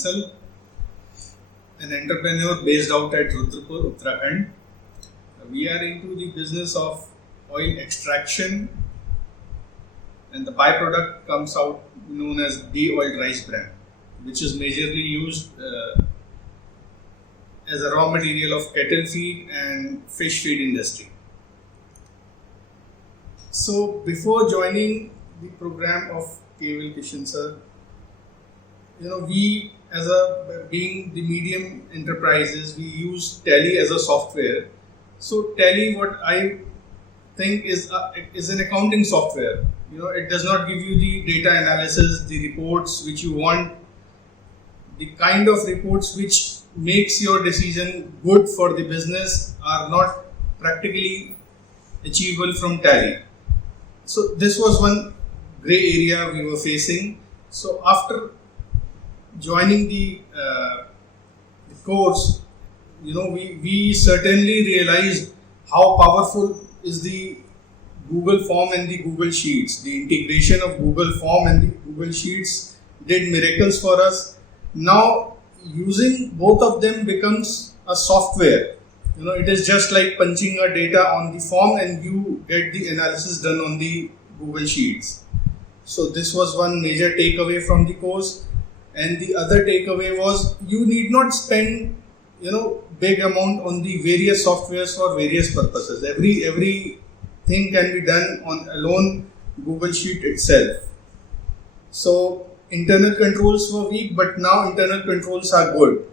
Bansal, an entrepreneur based out at Rudrapur, Uttarakhand. We are into the business of oil extraction, and the byproduct comes out known as de-oiled rice bran, which is majorly used as a raw material of cattle feed and fish feed industry. So before joining the program of Keval Kishan sir, we as being the medium enterprises, we use Tally as a software. So Tally, what I think is an accounting software. It does not give you the data analysis, the reports which you want, the kind of reports which makes your decision good for the business are not practically achievable from Tally. So this was one gray area we were facing. So after joining the course, we certainly realized how powerful is the Google Form and the Google Sheets. The integration of Google Form and the Google Sheets did miracles for us. Now using both of them becomes a software. It is just like punching a data on the form and you get the analysis done on the Google Sheets. So this was one major takeaway from the course. And the other takeaway was you need not spend big amount on the various softwares for various purposes. Everything can be done on alone Google Sheet itself. So internal controls were weak, but now internal controls are good.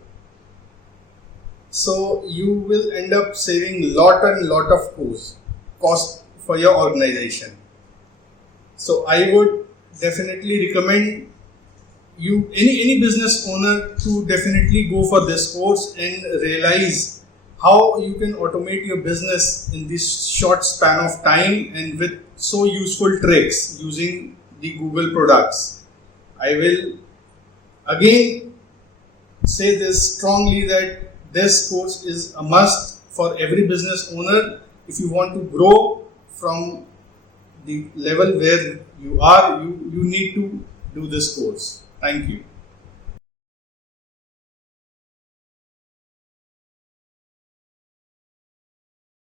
So you will end up saving lot of cost for your organization. So I would definitely recommend you, any business owner, to definitely go for this course and realize how you can automate your business in this short span of time and with so useful tricks using the Google products. I will again say this strongly that this course is a must for every business owner. If you want to grow from the level where you are, you need to do this course. Thank you.